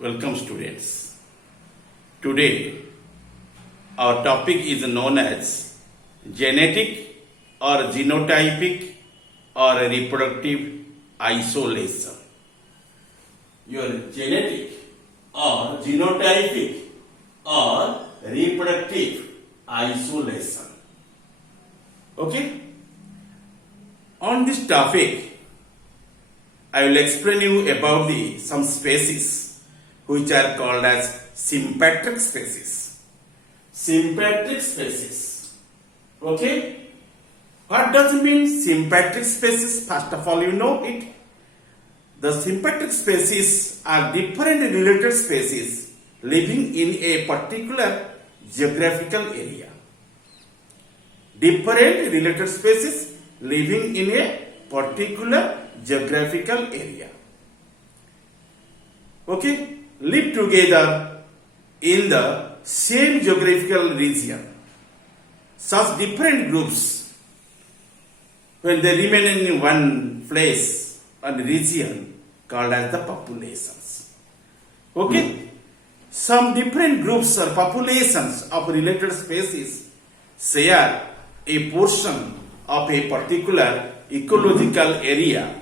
Welcome students. Today our topic is known as genetic or genotypic or reproductive isolation. Your genetic or genotypic or reproductive isolation. Okay? On this topic, I will explain you about some species which are called as sympatric species. Sympatric species. Okay? What does it mean sympatric species? First of all, you know it. The sympatric species are different related species living in a particular geographical area. Different related species living in a particular geographical area. Okay? Live together in the same geographical region. Such different groups, when they remain in one place and region, called as the populations. Okay? Some different groups or populations of related species share a portion of a particular ecological area,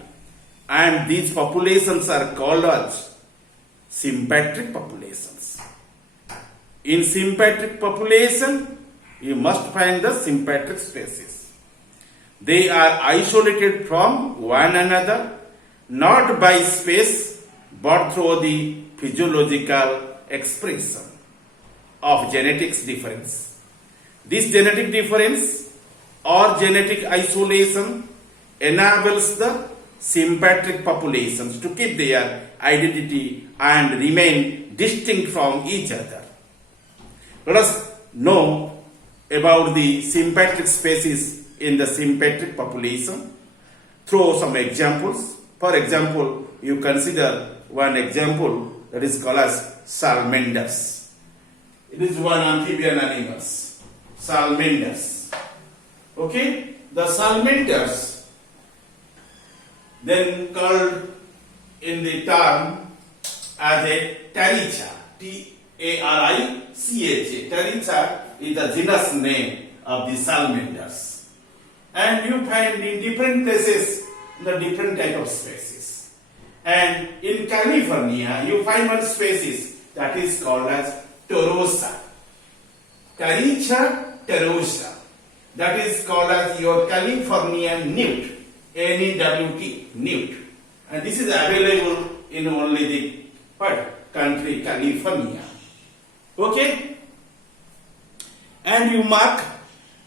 and these populations are called as sympatric populations. In sympatric population, you must find the sympatric species. They are isolated from one another, not by space, but through the physiological expression of genetics difference. This genetic difference or genetic isolation enables the sympatric populations to keep their identity and remain distinct from each other. Let us know about the sympatric species in the sympatric population through some examples. For example, you consider one example that is called as salamanders. It is one amphibian animals, salamanders. Okay, the salamanders, then called in the term as a Taricha, T-A-R-I-C-H-A. Taricha is the genus name of the salamanders. And you find in different places the different type of species. And in California, you find one species that is called as Torosa. Taricha torosa. That is called as your California newt. N-E-W-T, newt. And this is available in only the country, California. Okay? And you mark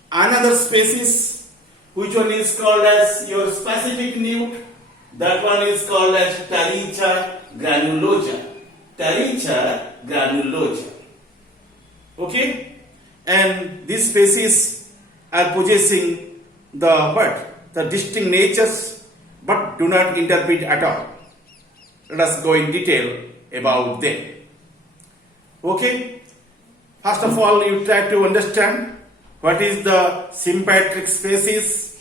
another species, which one is called as your specific newt. That one is called as Taricha granulosa. Taricha granulosa. Okay? And these species are possessing the distinct natures, but do not interbreed at all. Let us go in detail about them. Okay? First of all, you try to understand what is the sympatric species.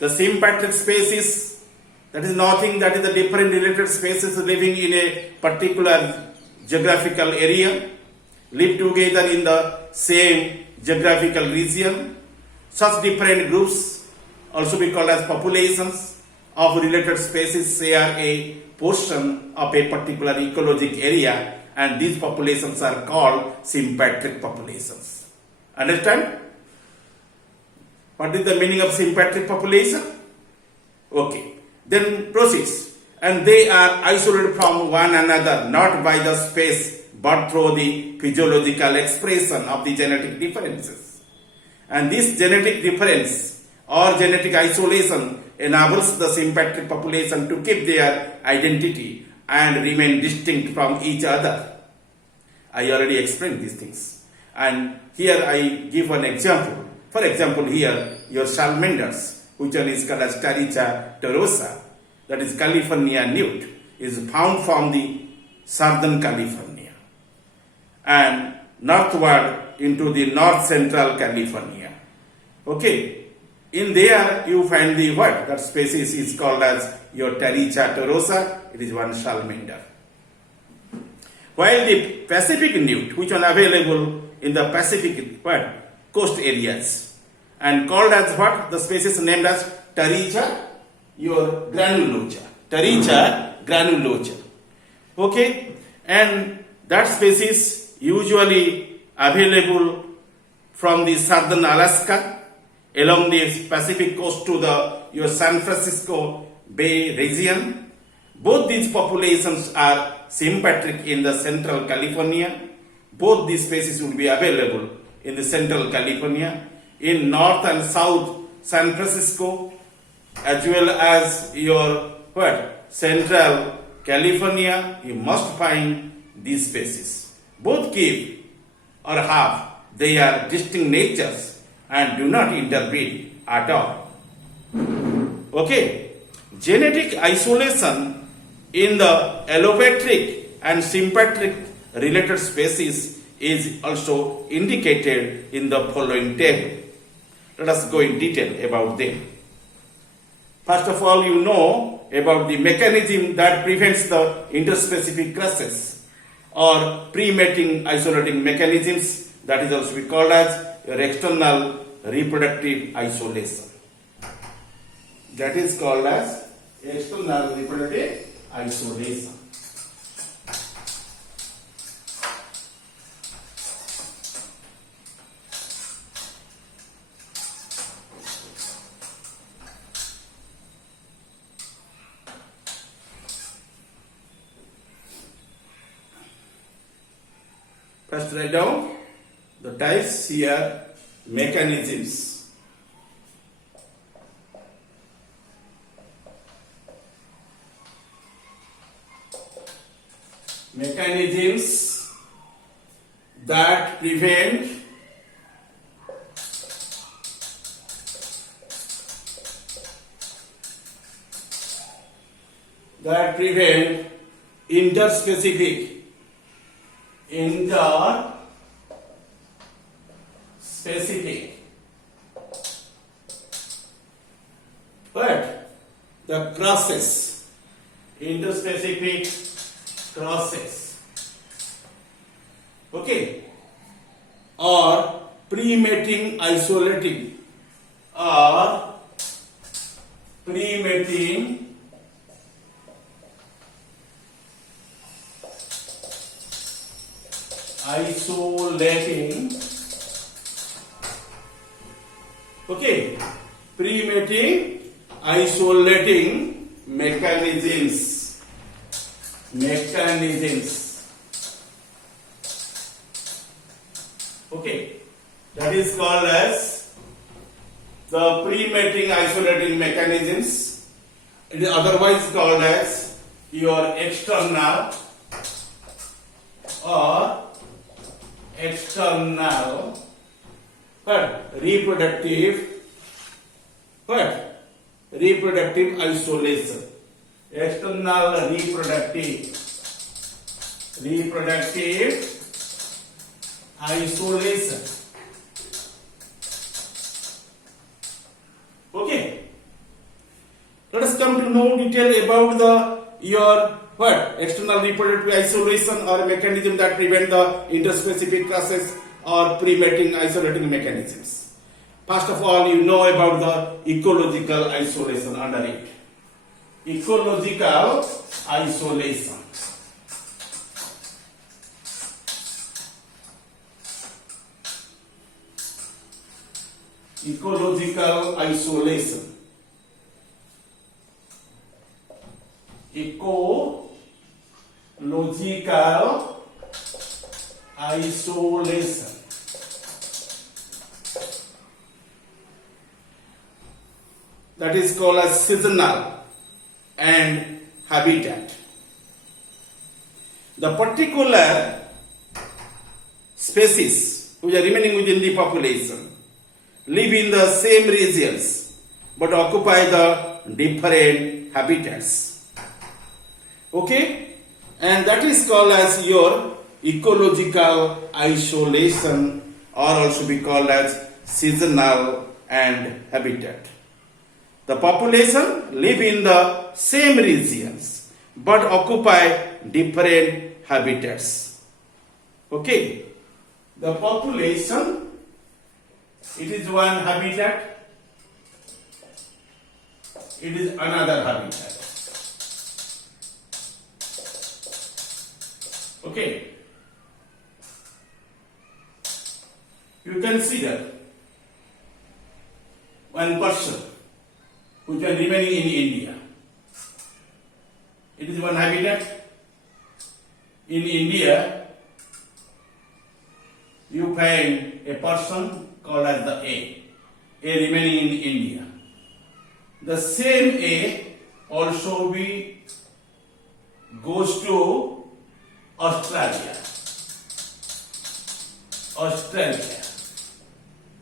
The sympatric species, that is nothing, that is the different related species living in a particular geographical area, live together in the same geographical region. Such different groups, also be called as populations of related species, share a portion of a particular ecologic area, and these populations are called sympatric populations. Understand? What is the meaning of sympatric population? Okay. Then proceeds. And they are isolated from one another, not by the space, but through the physiological expression of the genetic differences. And this genetic difference or genetic isolation enables the sympatric population to keep their identity and remain distinct from each other. I already explained these things. And here I give an example. For example, here your salamanders, which one is called as Taricha torosa, that is California newt, is found from the southern California and northward into the north central California. Okay. In there you find the what? That species is called as your Taricha torosa. It is one salamander. While the Pacific newt, which are available in the Pacific coast areas, and called as what? The species named as Taricha granulosa. Taricha granulosa. Okay, and that species usually available from the southern Alaska along the Pacific coast to the San Francisco Bay region. Both these populations are sympatric in the central California. Both these species will be available in the central California, in north and south San Francisco, as well as your central California. You must find these species. Both give or have their distinct natures and do not interbreed at all. Okay, genetic isolation in the allopatric and sympatric related species is also indicated in the following table. Let us go in detail about them. First of all, you know about the mechanism that prevents the interspecific crosses or pre-mating isolating mechanisms, that is also called as your external reproductive isolation. That is called as external reproductive isolation. First write down the types here, mechanisms. Mechanisms that prevent interspecific the crosses, interspecific crosses, okay, or pre-mating isolating or pre-mating isolating, okay, pre-mating isolating mechanisms, okay, that is called as the pre-mating isolating mechanisms. It is otherwise called as your external or external reproductive isolation. External reproductive isolation. Okay. Let us come to know detail about your external reproductive isolation or mechanism that prevent the interspecific crosses or pre-mating isolating mechanisms. First of all, you know about the ecological isolation under it. Ecological isolation. Ecological isolation. Ecological isolation. That is called as seasonal and habitat. The particular species which are remaining within the population live in the same regions but occupy the different habitats. Okay? And that is called as your ecological isolation, or also be called as seasonal and habitat. The population live in the same regions but occupy different habitats. Okay, the population, it is one habitat, it is another habitat. Okay, you consider one person who is remaining in India. It is one habitat. In India, you find a person called as the A remaining in India. The same A also goes to Australia,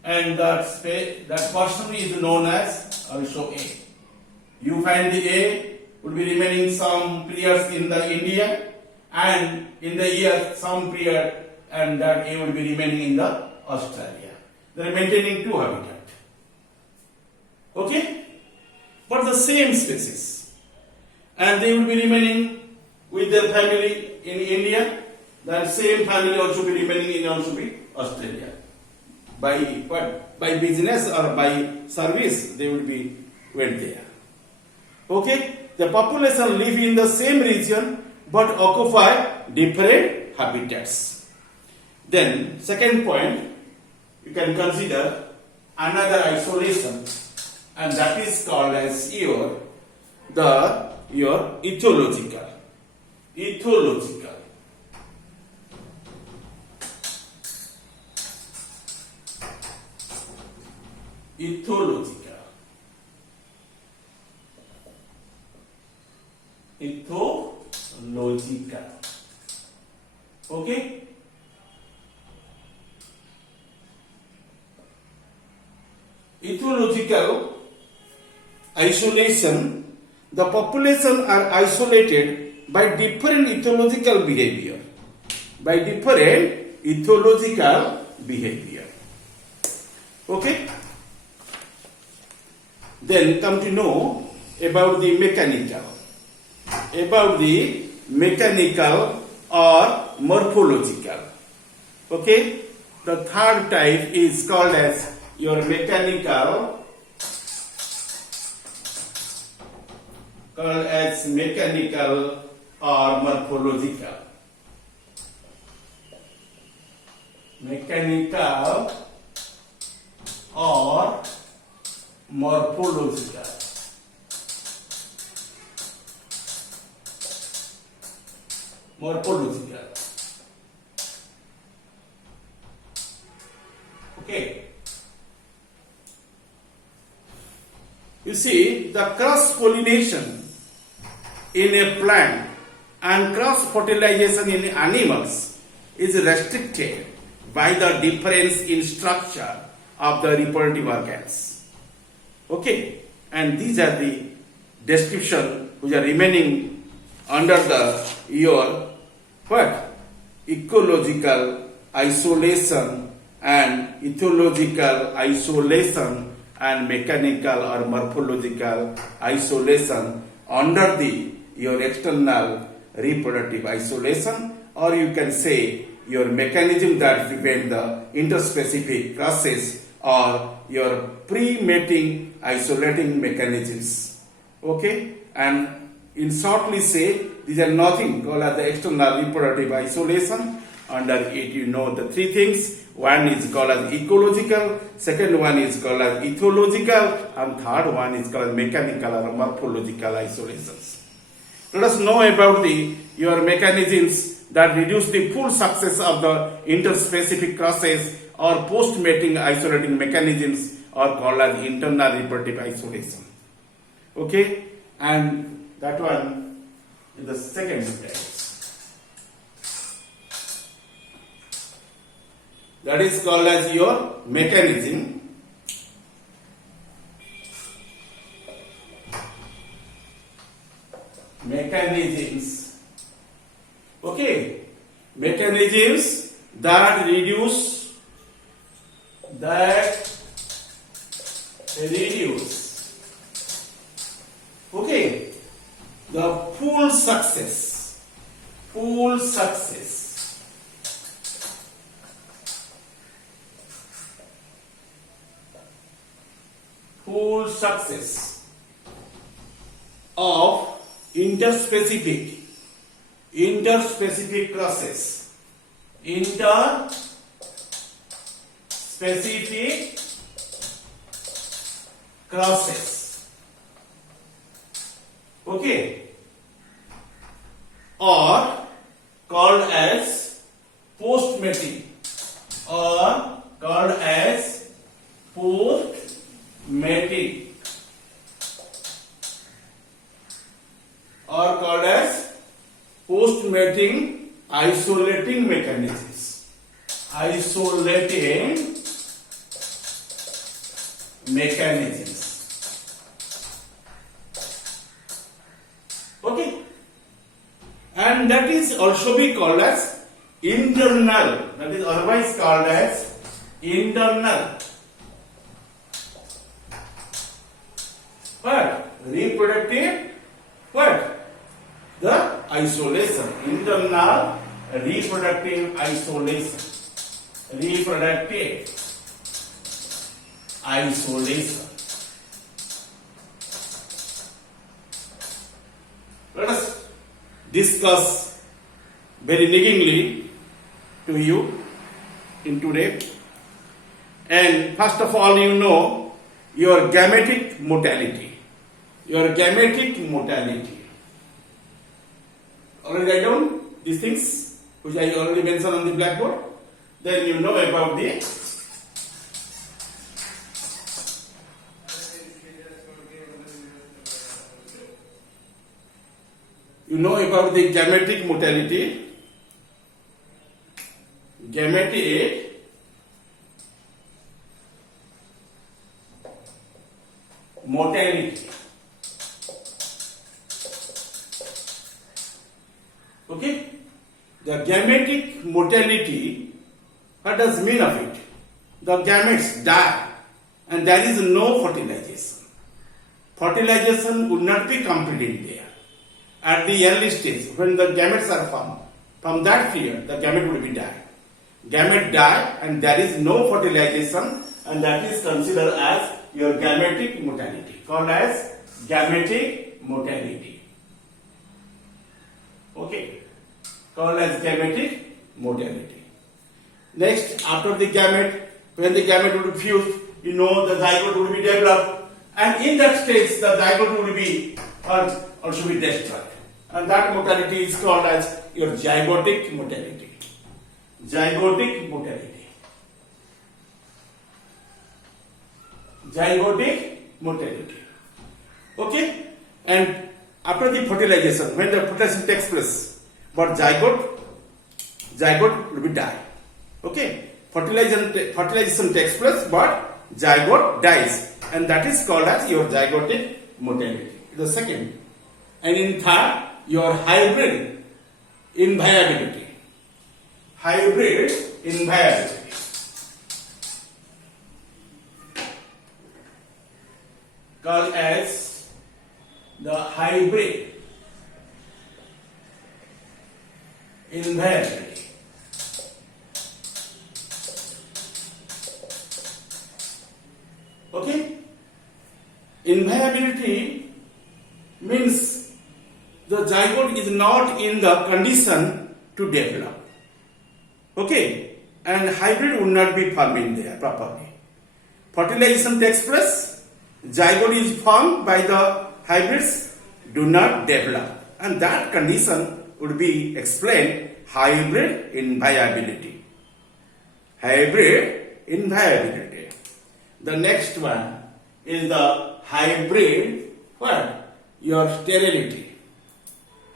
and that person is known as also A. You find the A would be remaining some periods in the India, and in the year some period, and that A will be remaining in the Australia. They are maintaining two habitats. Okay, but the same species, and they will be remaining with their family in India. That same family also be remaining in also be Australia. By business or by service, they will be went there. Okay, the population live in the same region but occupy different habitats. Then second point, you can consider another isolation, and that is called as your ethological. Ethological. Okay. Ethological isolation, the population are isolated by different ethological behavior. Okay. Then come to know about the mechanical or morphological. Okay, the third type is called as your mechanical or morphological. Mechanical or morphological. Okay. You see, the cross-pollination in a plant and cross-fertilization in animals is restricted by the difference in structure of the reproductive organs. Okay, and these are the description which are remaining under your ecological isolation and ethological isolation and mechanical or morphological isolation under your external reproductive isolation, or you can say your mechanism that prevent the interspecific process or your pre-mating isolating mechanisms. Okay, and in shortly say these are nothing called as the external reproductive isolation. Under it you know the three things. One is called as ecological, second one is called as ethological, and third one is called mechanical or morphological isolations. Let us know about your mechanisms that reduce the full success of the interspecific process or post-mating isolating mechanisms are called as internal reproductive isolation. Okay, and that one is the second type. That is called as your mechanism. Mechanisms. Okay, mechanisms that reduce okay the full success full success of interspecific crosses, interspecific crosses, okay, or called as post-mating, or called as post-mating, or called as post-mating isolating mechanisms. Isolating mechanisms. Okay, and that is also be called as internal. That is otherwise called as internal. What? Reproductive. What? The isolation. Internal reproductive isolation. Reproductive isolation. Let us discuss very niggingly to you in today. And first of all, you know your gametic motility. Your gametic motility. Already write down these things which I already mentioned on the blackboard. Then you know about the gametic motility. Gametic motility. Okay? The gametic motility, what does mean of it? The gametes die and there is no fertilization. Fertilization would not be completed there. At the early stage, when the gametes are formed, from that period, the gamete would be die. Gamete die and there is no fertilization, and that is considered as your gametic motility, called as gametic motility. Okay, called as gametic motility. Next, after the gamete, when the gamete would fuse, you know the zygote would be developed, and in that stage, the zygote would be also be destroyed, and that motility is called as your zygotic motility. Zygotic motility. Zygotic motility. Okay? And after the fertilization, when the fertilization takes place, but zygote will be die. Okay? Fertilization takes place, but zygote dies, and that is called as your zygotic motility. The second. And in third, your hybrid inviability. Hybrid inviability. Called as the hybrid inviability. Okay? Inviability means the zygote is not in the condition to develop. Okay? And hybrid would not be formed there properly. Fertilization takes place, zygote is formed by the hybrids do not develop, and that condition would be explained hybrid inviability. Hybrid inviability. The next one is the hybrid what? Your sterility.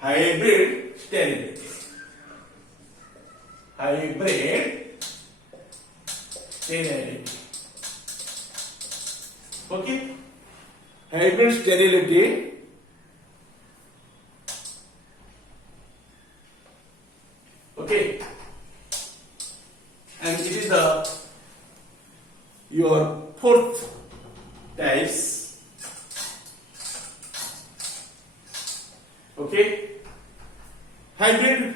Hybrid sterility. Hybrid sterility. Okay? Hybrid sterility okay, and it is your fourth types. Okay, hybrid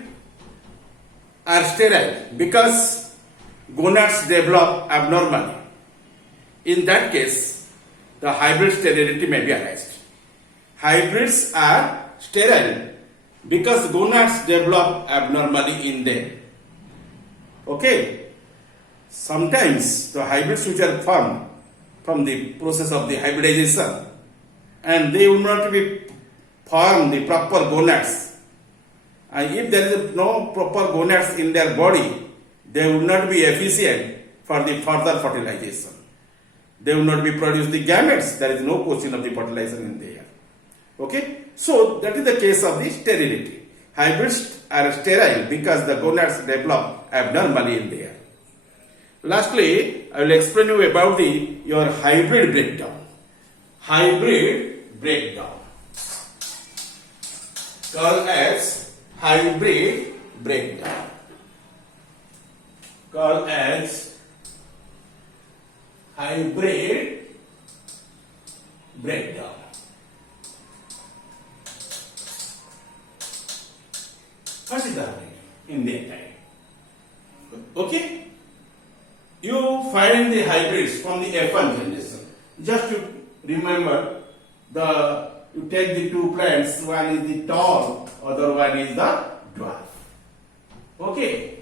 are sterile because gonads develop abnormally. In that case, the hybrid sterility may be arised. Hybrids are sterile because gonads develop abnormally in them. Okay. Sometimes the hybrids which are formed from the process of the hybridization, and they will not be form the proper gonads. And if there is no proper gonads in their body, they will not be efficient for the further fertilization. They will not be produce the gametes. There is no question of the fertilization in there. Okay, so that is the case of the sterility. Hybrids are sterile because the gonads develop abnormally in there. Lastly, I will explain you about your hybrid breakdown. Hybrid breakdown, called as hybrid breakdown. Called as hybrid breakdown. What is happening in that time? Okay? You find the hybrids from the F1 generation. Just to remember, you take the two plants, one is the tall, other one is the dwarf. Okay?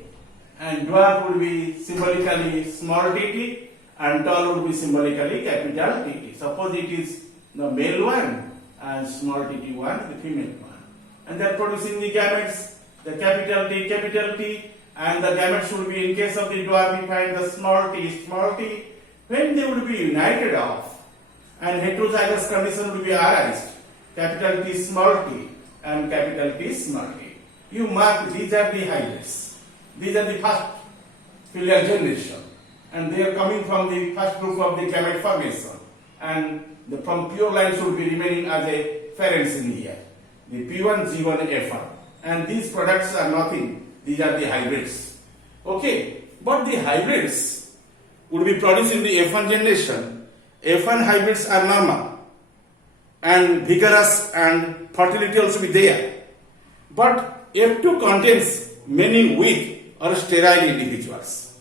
And dwarf would be symbolically small tt and tall would be symbolically capital TT. Suppose it is the male one and small tt one, the female one. And they are producing the gametes, the capital T, and the gametes should be, in case of the dwarf, we find the small t, when they would be united off and heterozygous condition would be arised, capital T small t and capital T small t. You mark these are the hybrids. These are the first filial generation, and they are coming from the first group of the gamete formation, and from pure line should be remaining as a parents in here, the P1, G1, and F1, and these products are nothing. These are the hybrids. Okay, but the hybrids would be produced in the F1 generation. F1 hybrids are normal and vigorous, and fertility also be there. But F2 contains many weak or sterile individuals.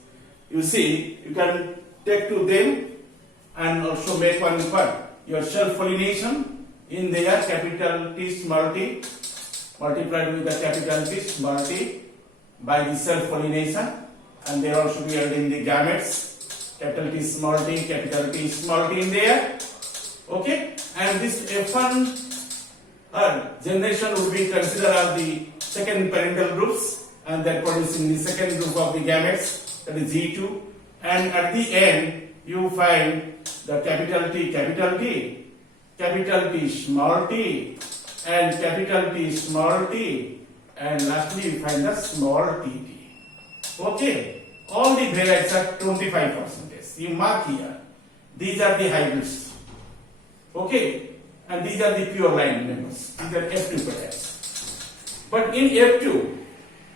You see, you can take to them and also make one for your self-pollination in their capital T small t multiplied with the capital T small t by the self-pollination, and they also be holding the gametes, capital T small t in there. Okay, and this F1 generation would be considered as the second parental groups, and they are producing the second group of the gametes, that is G2, and at the end you find the capital T, capital T small t, and capital T small t, and lastly you find the small tt. Okay, all the varieties are 25%. You mark here. These are the hybrids. Okay, and these are the pure line members. These are F2 products. But in F2,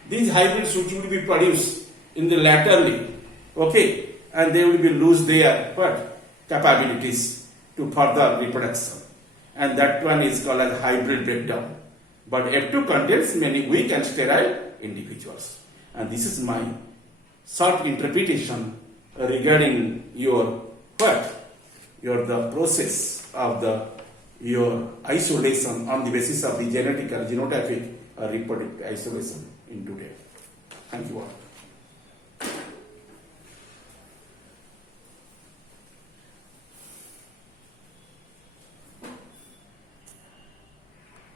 these hybrids which will be produced in the laterally, okay, and they will be lose their capabilities to further reproduction, and that one is called as hybrid breakdown. But F2 contains many weak and sterile individuals. And this is my short interpretation regarding your the process of your isolation on the basis of the genetical, genotypic, reproductive isolation in today. Thank you all.